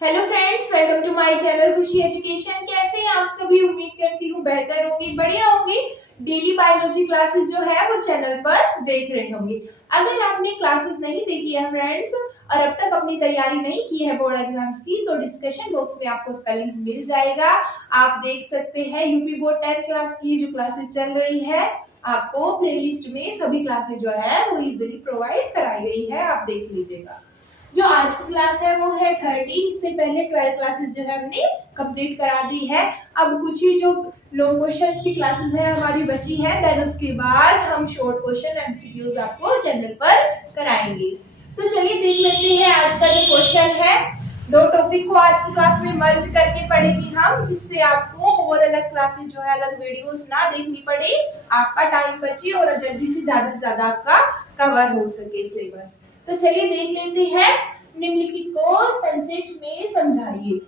Hello friends, welcome to my channel Khushi education. कैसे हैं आप सभी? उम्मीद करती हूँ बेहतर होंगे, बढ़िया होंगे। डेली बायोलॉजी क्लासेस जो है वो चैनल पर देख रहे होंगे। अगर आपने क्लासेस नहीं देखी है फ्रेंड्स और अब तक अपनी तैयारी नहीं की है बोर्ड एग्जाम्स की, तो डिस्कशन बॉक्स में आपको उसका लिंक मिल जाएगा। आप देख सकते हैं यूपी बोर्ड 10th क्लास की जो क्लासेस चल रही है, आपको प्लेलिस्ट में सभी क्लासेस जो है वो इजीली प्रोवाइड कराई गई है, आप देख लीजिएगा। जो आज की क्लास है वो है 13। इससे पहले 12 क्लासेस जो है हमने कंप्लीट करा दी है। अब कुछ ही जो लॉन्ग क्वेश्चंस की क्लासेस है हमारी बची है, देन उसके बाद हम शॉर्ट क्वेश्चन एमसीक्यूज आपको चैनल पर कराएंगे। तो चलिए देख लेते हैं आज का जो क्वेश्चन है। दो टॉपिक को आज की क्लास में मर्ज करके पढ़ेंगे हम, जिससे आपको और अलग क्लासेस जो है अलग वीडियोस ना देखनी पड़े, आपका टाइम बचे और जल्दी से ज्यादा आपका कवर हो सके सिलेबस। तो चलिए देख लेते हैं। निम्नलिखित को संक्षेप में समझाइए।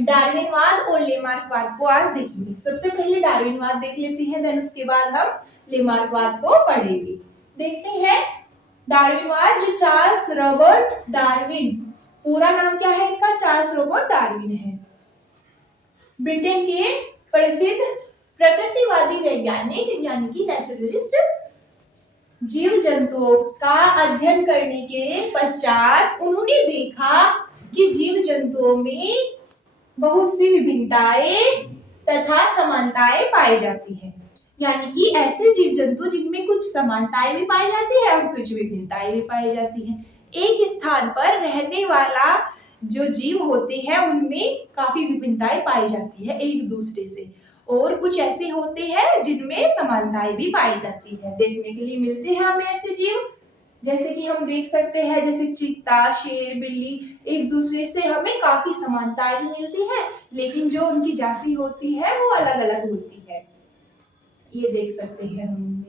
डार्विनवाद और लेमार्कवाद को आज देखेंगे। सबसे पहले डार्विनवाद देख लेते हैं, देन उसके बाद हम लेमार्कवाद को पढ़ेंगे। देखते हैं डार्विनवाद, जो चार्ल्स रॉबर्ट डार्विन, पूरा नाम क्या है इनका? चार्ल्स रॉबर्ट डार्विन है। ब्रिटेन के प्रसिद्ध प्रकृतिवादी वैज्ञानिक यानी कि नेचुरलिस्ट। जीव जंतुओं का अध्ययन करने के पश्चात उन्होंने देखा कि जीव जंतुओं में बहुत सी विभिन्नताएं तथा समानताएं पाई जाती हैं। यानी कि ऐसे जीव जंतु जिनमें कुछ समानताएं भी पाई जाती है और कुछ विभिन्नताएं भी पाई जाती हैं। एक स्थान पर रहने वाला जो जीव होते हैं उनमें काफी विभिन्नताएं पाई जाती है एक दूसरे से, और कुछ ऐसे होते हैं जिनमें समानताएं भी पाई जाती है। देखने के लिए मिलते हैं हमें ऐसे जीव, जैसे कि हम देख सकते हैं जैसे चीता, शेर, बिल्ली, एक दूसरे से हमें काफी समानताएं भी मिलती है, लेकिन जो उनकी जाति होती है वो अलग अलग होती है। ये देख सकते हैं हम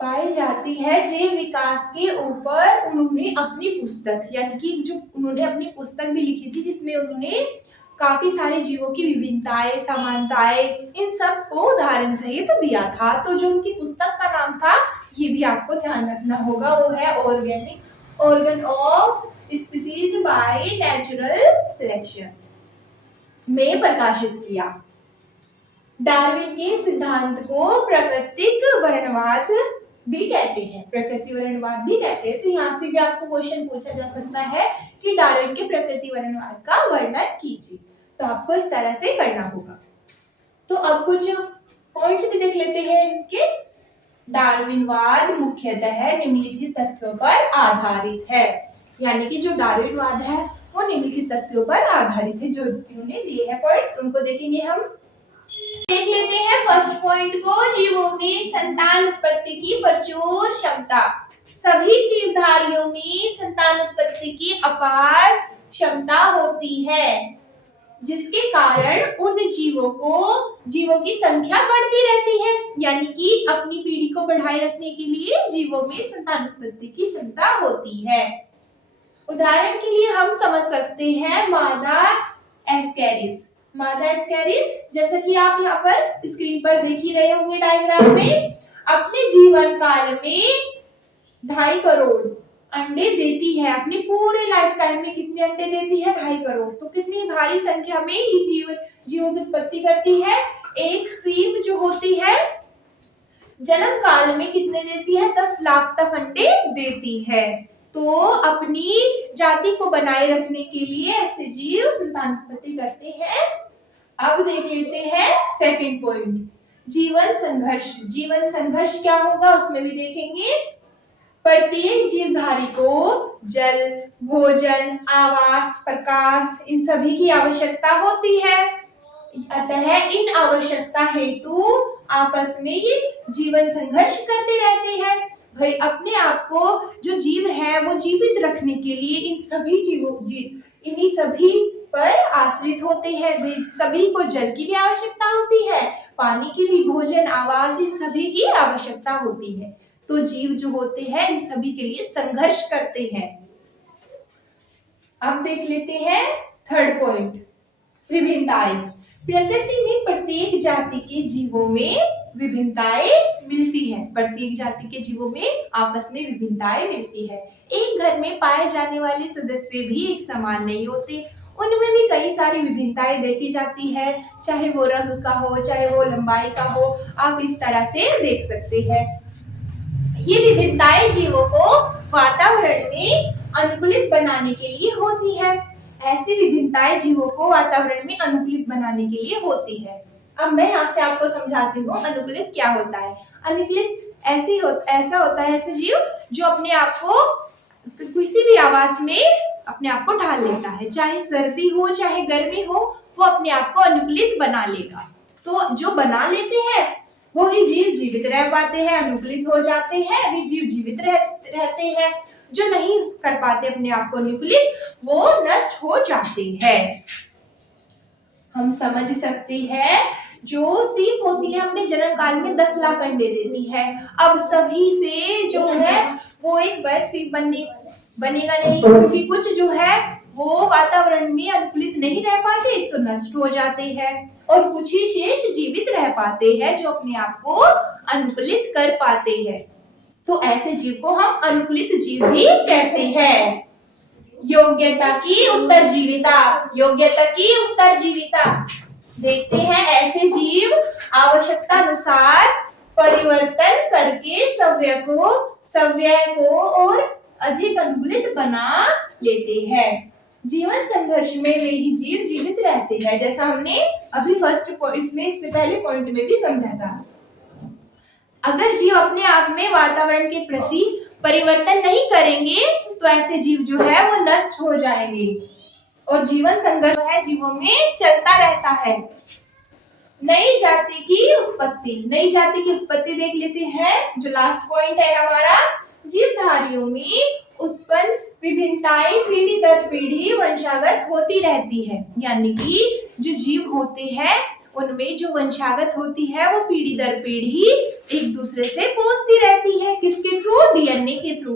पाई जाती है। जीव विकास के ऊपर उन्होंने अपनी पुस्तक, यानी कि जो उन्होंने अपनी पुस्तक भी लिखी थी, जिसमें उन्होंने काफी सारे जीवों की विभिन्नताएं, समानताएं, इन सब को उदाहरण सहित दिया था। तो जो उनकी पुस्तक का नाम था, ये भी आपको ध्यान रखना होगा, वो है organic organ of species by natural selection में प्रकाशित किया। डार्विन के सिद्धांत को प्राकृतिक वर्णवाद भी कहते हैं, प्रकृति वर्णवाद भी कहते हैं। तो यहाँ से भी आपको क्वेश्चन पूछा जा सकता है कि डार्विन के प्रकृति वर्णवाद का वर्णन कीजिए, तो आपको इस तरह से करना होगा। तो अब कुछ पॉइंट्स भी देख लेते हैं इनके। डार्विनवाद मुख्यतः निम्नलिखित तथ्यों पर आधारित है, यानी कि जो डार्विनवाद है वो निम्नलिखित तथ्यों पर आधारित है। जो इन्होंने दिए हैं पॉइंट्स, उनको देखेंगे हम। देख लेते हैं फर्स्ट पॉइंट को। जीवों में संतान उत्पत्ति की प्रचुर क्षमता। सभी जीवधारियों में संतान उत्पत्ति की अपार क्षमता होती है, जिसके कारण उन जीवों की संख्या बढ़ती रहती है। यानी कि अपनी पीढ़ी को बढ़ाए रखने के लिए जीवों में संतान उत्पत्ति की क्षमता होती है। उदाहरण के लिए हम समझ सकते हैं मादा एस्केरिस। मादा एस्केरिस, जैसा कि आप यहाँ पर स्क्रीन पर देख ही रहे होंगे डायग्राम में, अपने जीवन काल में 2.5 करोड़ अंडे देती है। अपने पूरे लाइफ टाइम में कितने अंडे देती है? 2.5 करोड़। तो कितनी भारी संख्या में ये जीवों की उत्पत्ति करती है। एक सीप जो होती है जन्म काल में कितने देती है? 10 लाख तक अंडे देती है। तो अपनी जाति को बनाए रखने के लिए ऐसे जीव संतान उत्पत्ति करते हैं। अब देख लेते हैं सेकंड पॉइंट, जीवन संघर्ष। जीवन संघर्ष क्या होगा उसमें भी देखेंगे। प्रत्येक जीवधारी को जल, भोजन, आवास, प्रकाश, इन सभी की आवश्यकता होती है। अतः इन आवश्यकता हेतु आपस में ये जीवन संघर्ष करते रहते हैं। भाई अपने आप को जो जीव है वो जीवित रखने के लिए इन सभी इन्हीं सभी पर आश्रित होते हैं। सभी को जल की भी आवश्यकता होती है, पानी की भी, भोजन, आवास, इन सभी की आवश्यकता होती है। तो जीव जो होते हैं इन सभी के लिए संघर्ष करते हैं। अब देख लेते हैं थर्ड पॉइंट, विभिन्नताएं। प्रकृति में प्रत्येक जाति के जीवों में विभिन्नताएं मिलती मिलती है, प्रत्येक जाति के जीवों में आपस में विभिन्नताएं मिलती है। एक घर में पाए जाने वाले सदस्य भी एक समान नहीं होते, उनमें भी कई सारी विभिन्नताएं देखी जाती है, चाहे वो रंग का हो, चाहे वो लंबाई का हो, आप इस तरह से देख सकते हैं। ये विभिन्नताएं जीवों को वातावरण में अनुकूलित बनाने के लिए होती है। ऐसी विभिन्नताएं जीवों को वातावरण में अनुकूलित बनाने के लिए होती है। अब मैं यहाँ से आपको समझाती हूँ अनुकूलित क्या होता है। अनुकूलित ऐसा होता है ऐसे जीव जो अपने आप को किसी भी आवास में अपने आप को ढाल लेता है, चाहे सर्दी हो चाहे गर्मी हो, वो अपने आप को अनुकूलित बना लेगा। तो जो बना लेते हैं वो ही जीव जीवित रह पाते हैं, अनुकूलित हो जाते हैं, वे जीव जीवित रहते हैं। जो नहीं कर पाते अपने आप को अनुकूलित, वो नष्ट हो जाते हैं। हम समझ सकते हैं जो सीप होती है अपने जन्म काल में 10 लाख अंडे देती है। अब सभी से जो है वो एक वैसे सीप बनेगा नहीं, क्योंकि कुछ जो है वो वातावरण में अनुकूलित नहीं रह पाते तो नष्ट हो जाते हैं, और कुछ ही शेष जीवित रह पाते हैं जो अपने आप को अनुकूलित कर पाते हैं। तो ऐसे जीव को हम अनुकूलित जीव भी कहते हैं। योग्यता की उत्तरजीविता, योग्यता की उत्तरजीविता। देखते हैं ऐसे जीव आवश्यकता अनुसार परिवर्तन करके सव्य को और अधिक अनुकूलित बना लेते हैं। जीवन संघर्ष में वे ही जीव जीवित रहते हैं, जैसा हमने अभी इससे पहले पॉइंट में भी समझा था। अगर जीव अपने आप में वातावरण के प्रति परिवर्तन नहीं करेंगे तो ऐसे जीव जो है वो नष्ट हो जाएंगे, और जीवन संघर्ष है जीवों में चलता रहता है। नई जाति की उत्पत्ति देख लेते हैं, जो लास्ट पॉइंट है हमारा। जीवधारियों में उत्पन्न विभिन्नताएं पीढ़ी दर पीढ़ी वंशागत होती रहती है, यानी कि जो जीव होते हैं उनमें जो वंशागत होती है वो पीढ़ी दर पीढ़ी एक दूसरे से पूछती रहती है। किसके थ्रू? डीएनए के थ्रू।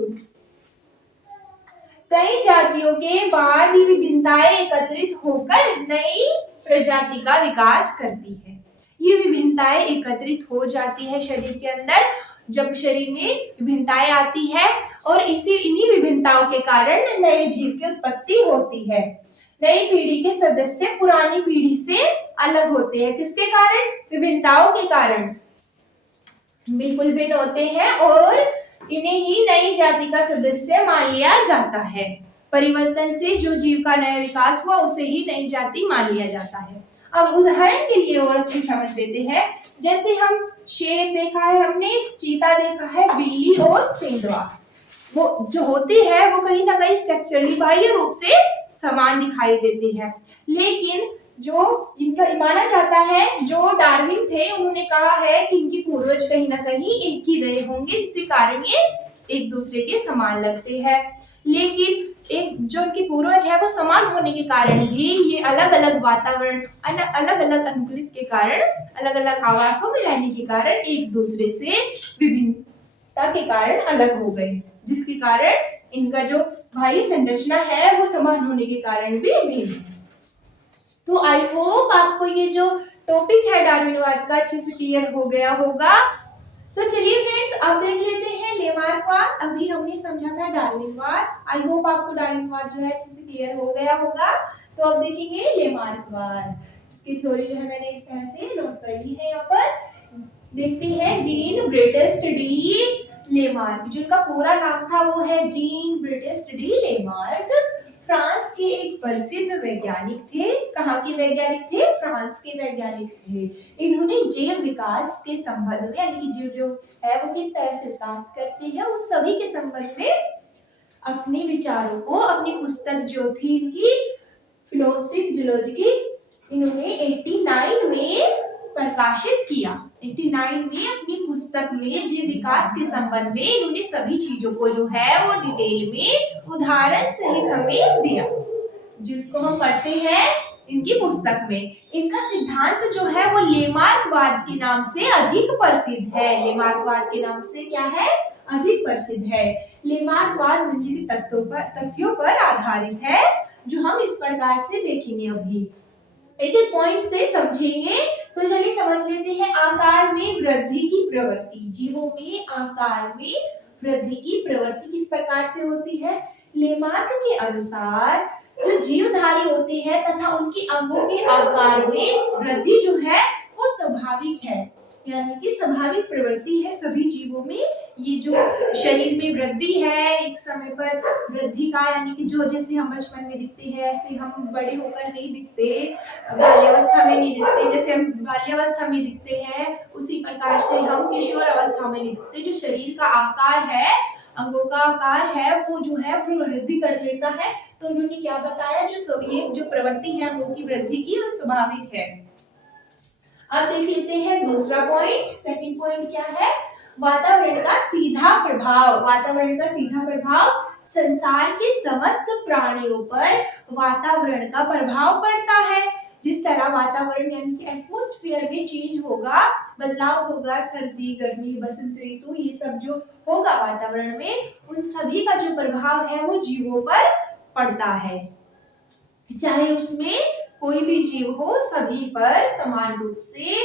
कई जातियों के बाद ये विभिन्नताएं एकत्रित होकर नई प्रजाति का विकास करती है। ये विभिन्नताएं एकत्रित हो जाती है शरीर के अंदर, जब शरीर में विभिन्नताएं आती है, और इन्हीं विभिन्नताओं के कारण नए जीव की उत्पत्ति होती है। नई पीढ़ी के सदस्य पुरानी पीढ़ी से अलग होते हैं। किसके कारण? विभिन्नताओं के कारण बिल्कुल भिन्न होते हैं, और इन्हें ही नई जाति का सदस्य मान लिया जाता है। परिवर्तन से जो जीव का नया विकास हुआ उसे ही नई जाति मान लिया जाता है। अब उदाहरण के लिए और अच्छी समझ लेते हैं, जैसे हम शेर देखा है हमने, चीता देखा है, बिल्ली और तेंदुआ, वो जो होते हैं वो कहीं ना कहीं स्ट्रक्चरली बाह्य रूप से समान दिखाई देते हैं, लेकिन जो इनका माना जाता है, जो डार्विन थे उन्होंने कहा है कि इनकी पूर्वज कहीं ना कहीं एक ही रहे होंगे, इसी कारण ये एक दूसरे के समान लगते हैं। लेकिन एक जो उनकी पूर्वज है वो समान होने के कारण ही ये अलग अलग वातावरण, अलग अलग अनुकूलित के कारण, अलग अलग आवासों में रहने के कारण एक दूसरे से विभिन्नता के कारण अलग हो गए, जिसके कारण इनका जो भारी संरचना है वो समान होने के कारण भी भिन्न है। तो आई होप आपको ये जो टॉपिक है डार्विनवाद का अच्छे से क्लियर हो गया होगा। तो चलिए फ्रेंड्स, अब देख लेते हैं लेमार्कवाद। अभी हमने समझा था डार्विनवाद। आई होप आपको डार्विनवाद जो है अच्छे से क्लियर हो गया होगा। तो अब देखेंगे लेमार्कवाद। इसकी थ्योरी जो है मैंने इस तरह से नोट कर ली है। यहाँ पर देखते हैं जीन ब्रेटेस्ट डी लेमार्क, जिनका पूरा नाम था वो है जीन ब्रेटेस्ट डी लेमार्क। फ्रांस के एक प्रसिद्ध वैज्ञानिक थे। कहाँ के वैज्ञानिक थे? फ्रांस के वैज्ञानिक थे। इन्होंने जैव विकास के संबंध में, यानी कि जीव जो है वो किस तरह से विकास करते हैं, उस सभी के संबंध में अपने विचारों को, अपनी पुस्तक जो थी इनकी फिलोसफी जूलॉजी की, इन्होंने 89 में प्रकाशित किया। 89 में अपनी पुस्तक में जीव विकास के संबंध में इन्होंने सभी चीजों को जो है वो डिटेल में उदाहरण सहित हमें दिया, जिसको हम पढ़ते हैं इनकी पुस्तक में। इनका सिद्धांत जो है वो लेमार्कवाद के नाम से अधिक प्रसिद्ध है। लेमार्कवाद के नाम से क्या है? अधिक प्रसिद्ध है। लेमार्कवाद निम्नलिखित तथ्यों पर आधारित है, जो हम इस प्रकार से देखेंगे। अभी एक एक पॉइंट से समझेंगे तो चलिए समझ लेते हैं आकार में वृद्धि की प्रवृत्ति। जीवों में आकार में वृद्धि की प्रवृत्ति किस प्रकार से होती है? लेमार्क के अनुसार जो जीवधारी होते हैं तथा उनके अंगों के आकार में वृद्धि जो है वो स्वाभाविक है, यानी कि स्वाभाविक प्रवृत्ति है सभी जीवों में। ये जो शरीर में वृद्धि है एक समय पर वृद्धि का, यानी कि जो जैसे हम बचपन में दिखते हैं ऐसे हम बड़े होकर नहीं दिखते, बाल्यावस्था में नहीं दिखते। जैसे हम बाल्यावस्था में दिखते हैं उसी प्रकार से हम किशोर अवस्था में नहीं दिखते। जो शरीर का आकार है, अंगों का आकार है, वो जो है वो वृद्धि कर लेता है। तो उन्होंने क्या बताया, ये जो प्रवृत्ति है अंगों की वृद्धि की वो स्वाभाविक है। अब देख लेते हैं दूसरा पॉइंट। सेकंड पॉइंट क्या है? वातावरण का सीधा प्रभाव। वातावरण का सीधा प्रभाव, संसार के समस्त प्राणियों पर वातावरण का प्रभाव पड़ता है। जिस तरह वातावरण यानी कि एटमॉस्फेयर में चेंज होगा, बदलाव होगा, सर्दी गर्मी बसंत ऋतु ये सब जो होगा वातावरण में, उन सभी का जो प्रभाव है वो जीवों पर पड़ता है। चाहे उसमें कोई भी जीव हो, सभी पर समान रूप से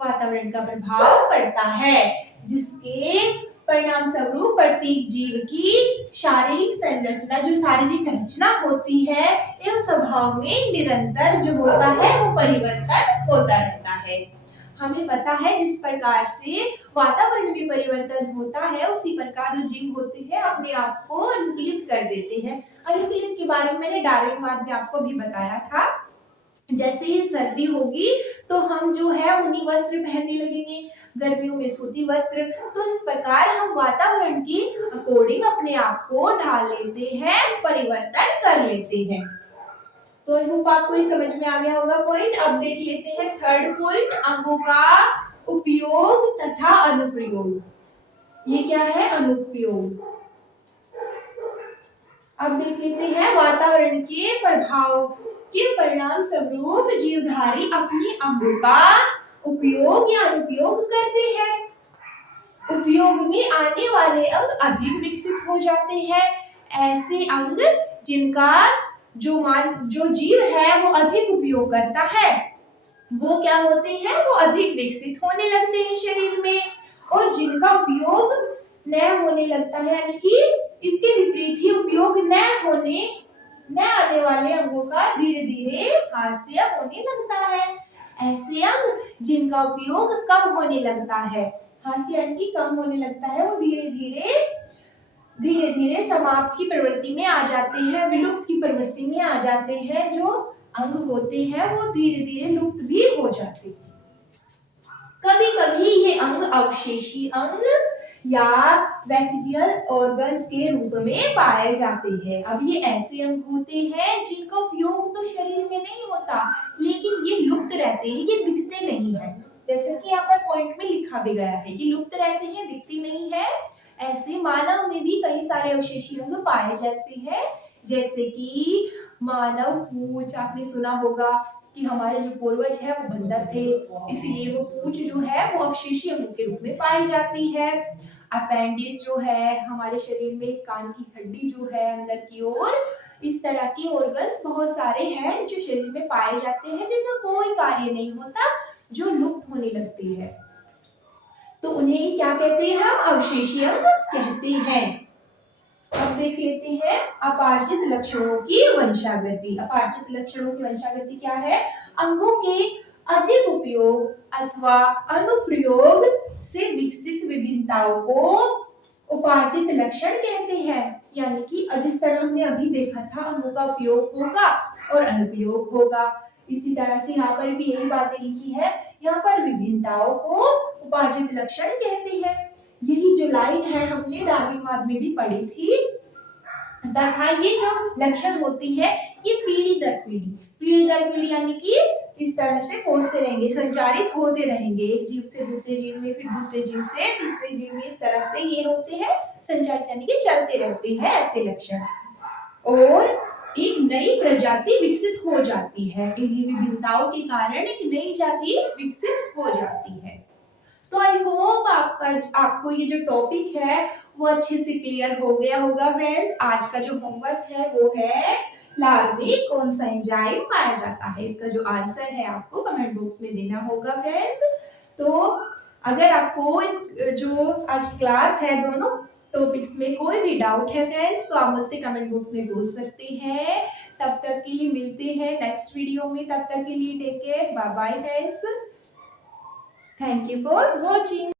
वातावरण का प्रभाव पड़ता है, जिसके परिणाम स्वरूप प्रत्येक जीव की शारीरिक संरचना, जो शारीरिक रचना होती है एवं स्वभाव में निरंतर जो होता है वो परिवर्तन होता रहता है। हमें पता है जिस प्रकार से वातावरण में परिवर्तन होता है उसी प्रकार जो जीव होते हैं अपने आप को अनुकूलित कर देते हैं। अनुकूलित के बारे में मैंने डार्विनवाद में आपको भी बताया था। जैसे ही सर्दी होगी तो हम जो है ऊनी वस्त्र पहनने लगेंगे, गर्मियों में सूती वस्त्र। तो इस प्रकार हम वातावरण की अकॉर्डिंग अपने आप को ढाल लेते हैं, परिवर्तन कर लेते हैं। तो आई होप आपको ये समझ में आ गया होगा पॉइंट। अब देख लेते हैं थर्ड पॉइंट, अंगों का उपयोग तथा अनुप्रयोग। ये क्या है? अनुप्रयोग। अब देख लेते हैं वातावरण के प्रभाव के परिणाम स्वरूप जीवधारी अपनी अंगों का उपयोग या अनुपयोग करते हैं। उपयोग में आने वाले अंग अधिक विकसित हो जाते हैं। ऐसे अंग जिनका जो जीव है वो अधिक उपयोग करता है वो क्या होते हैं? वो अधिक विकसित होने लगते हैं शरीर में। और जिनका उपयोग न होने लगता है, यानी कि इसके विपरीत ही उपयोग न आने वाले अंगों का धीरे धीरे हास्य होने लगता है। ऐसे अंग जिनका उपयोग कम होने लगता है, हास्य यानी कि कम होने लगता है, वो धीरे धीरे समाप्त की प्रवृत्ति में आ जाते हैं, विलुप्त की प्रवृत्ति में आ जाते हैं। जो अंग होते हैं वो धीरे धीरे लुप्त भी हो जाते हैं। कभी कभी ये अंग अवशेषी अंग या वेस्टिजियल ऑर्गन्स के रूप में पाए जाते हैं। अब ये ऐसे अंग होते हैं जिनका उपयोग तो शरीर में नहीं होता, लेकिन ये लुप्त रहते हैं, ये दिखते नहीं है। जैसे कि यहाँ पर पॉइंट में लिखा भी गया है कि लुप्त रहते हैं, दिखते नहीं है। ऐसे मानव में भी कई सारे अवशेषी अंग पाए जाते हैं, जैसे कि मानव पूंछ। आपने सुना होगा कि हमारे जो पूर्वज है वो बंदर थे, इसीलिए वो पूंछ जो है वो अवशेषी अंगों के रूप में पाई जाती है। अपेंडिक्स जो है हमारे शरीर में, कान की हड्डी जो है अंदर की ओर, इस तरह के ऑर्गन्स बहुत सारे हैं जो शरीर में पाए जाते हैं, जिनका कोई कार्य नहीं होता, जो लुप्त होने लगते हैं। तो उन्हें क्या कहते हैं? हम अवशेषी अंग कहते हैं। अब देख लेते हैं अपार्जित लक्षणों की वंशागति। अपार्जित लक्षणों की वंशागति क्या है? अंगों के अधिक उपयोग अथवा अनुप्रयोग से विकसित विभिन्नताओं को उपार्जित लक्षण कहते हैं। यानी कि जिस तरह हमने अभी देखा था, अंगों का उपयोग होगा और अनुप्रयोग होगा, इसी तरह से यहाँ पर भी यही बातें लिखी है। यहाँ पर विभिन्नताओं को उपार्जित लक्षण कहते हैं। यही जो लाइन है हमने डार्विनवाद में भी पढ़ी थी, तथा ये जो लक्षण होती है ये पीढ़ी दर पीढ़ी यानी कि इस तरह से पहुंचते रहेंगे, संचारित होते रहेंगे, एक जीव से दूसरे जीव में, फिर दूसरे जीव से तीसरे जीव में, इस तरह से ये होते हैं संचारित, यानी कि चलते रहते हैं ऐसे लक्षण। और एक नई प्रजाति विकसित हो जाती है, इन्हीं विभिन्नताओं के कारण एक नई जाति विकसित हो जाती है। तो आई होप आपको ये जो टॉपिक है वो अच्छे से क्लियर हो गया होगा फ्रेंड्स। आज का जो होमवर्क है वो है लार में कौन सा एंजाइम पाया जाता है। इसका जो आंसर है आपको कमेंट बॉक्स में देना होगा फ्रेंड्स। तो अगर आपको इस जो आज क्लास है दोनों टॉपिक्स में कोई भी डाउट है फ्रेंड्स तो आप मुझसे कमेंट बॉक्स में पूछ सकते हैं। तब तक के लिए मिलते हैं नेक्स्ट वीडियो में। तब तक के लिए take care, bye bye friends. Thank you for watching.